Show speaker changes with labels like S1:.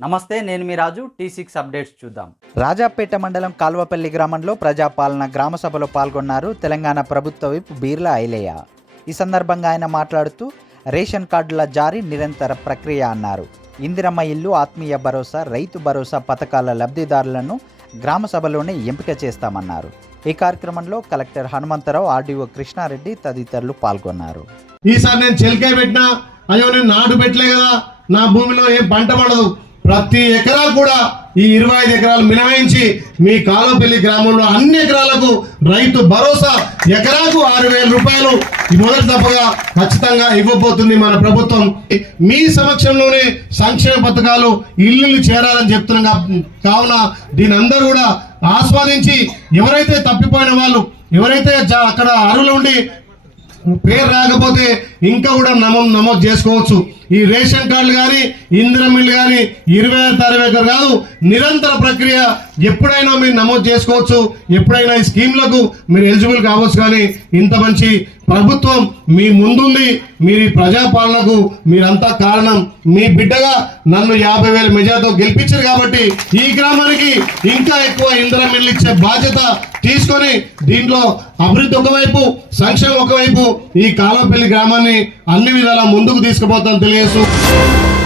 S1: నమస్తే నేను మీ రాజు. టీ సిక్స్ అప్డేట్స్ చూద్దాం.
S2: రాజాపేట మండలం కాల్వపల్లి గ్రామంలో ప్రజాపాలన గ్రామ సభలో పాల్గొన్నారు తెలంగాణ ప్రభుత్వ విప్ బీర్లా ఐలయ్య. ఈ సందర్భంగా ఆయన మాట్లాడుతూ రేషన్ కార్డుల జారీ నిరంతర ప్రక్రియ అన్నారు. ఇందిరమ్మ ఇల్లు ఆత్మీయ భరోసా రైతు భరోసా పథకాల లబ్ధిదారులను గ్రామ సభలోనే ఎంపిక చేస్తామన్నారు. ఈ కార్యక్రమంలో కలెక్టర్ హనుమంతరావు ఆర్డీఓ కృష్ణారెడ్డి తదితరులు పాల్గొన్నారు.
S3: ఈసారి నేను చెలికాయ పెట్టినా అయ్యో నేను నాటు పెట్టలే కదా. నా భూమిలో ఏం పంట పడదు. ప్రతి ఎకరా కూడా ఈ ఇరవై ఐదు ఎకరాలు మినహాయించి మీ కాలపల్లి గ్రామంలో అన్ని ఎకరాలకు రైతు భరోసా ఎకరాకు ఆరు వేల రూపాయలు ఈ మొదటి తప్పగా ఖచ్చితంగా ఇవ్వబోతుంది మన ప్రభుత్వం. మీ సమక్షంలోనే సంక్షేమ పథకాలు ఇల్లు చేరాలని చెప్తున్నాం కావున దీని అందరూ కూడా ఆస్వాదించి ఎవరైతే తప్పిపోయిన వాళ్ళు ఎవరైతే అక్కడ అరువులు ఉండి పేరు రాకపోతే ఇంకా కూడా నమోదు నమోదు చేసుకోవచ్చు. ఈ రేషన్ కార్డులు కానీ ఇందిరా మిల్లు కానీ ఇరవై ఆరు తారీఖు కాదు నిరంతర ప్రక్రియ ఎప్పుడైనా మీరు నమోదు చేసుకోవచ్చు. ఎప్పుడైనా ఈ స్కీమ్లకు మీరు ఎలిజిబుల్ కావచ్చు కానీ ఇంత మంచి ప్రభుత్వం మీ ముందుంది మీరు ఈ ప్రజాపాలనకు మీరంతా కారణం. మీ బిడ్డగా నన్ను యాభై వేల మెజార్తో గెలిపించారు కాబట్టి ఈ గ్రామానికి ఇంకా ఎక్కువ ఇంధనం మిల్లు ఇచ్చే బాధ్యత తీసుకొని దీంట్లో అభివృద్ధి ఒకవైపు సంక్షేమం ఒకవైపు ఈ కాలంపల్లి గ్రామాన్ని అన్ని విధాలా ముందుకు తీసుకుపోతాం తెలియజేస్తూ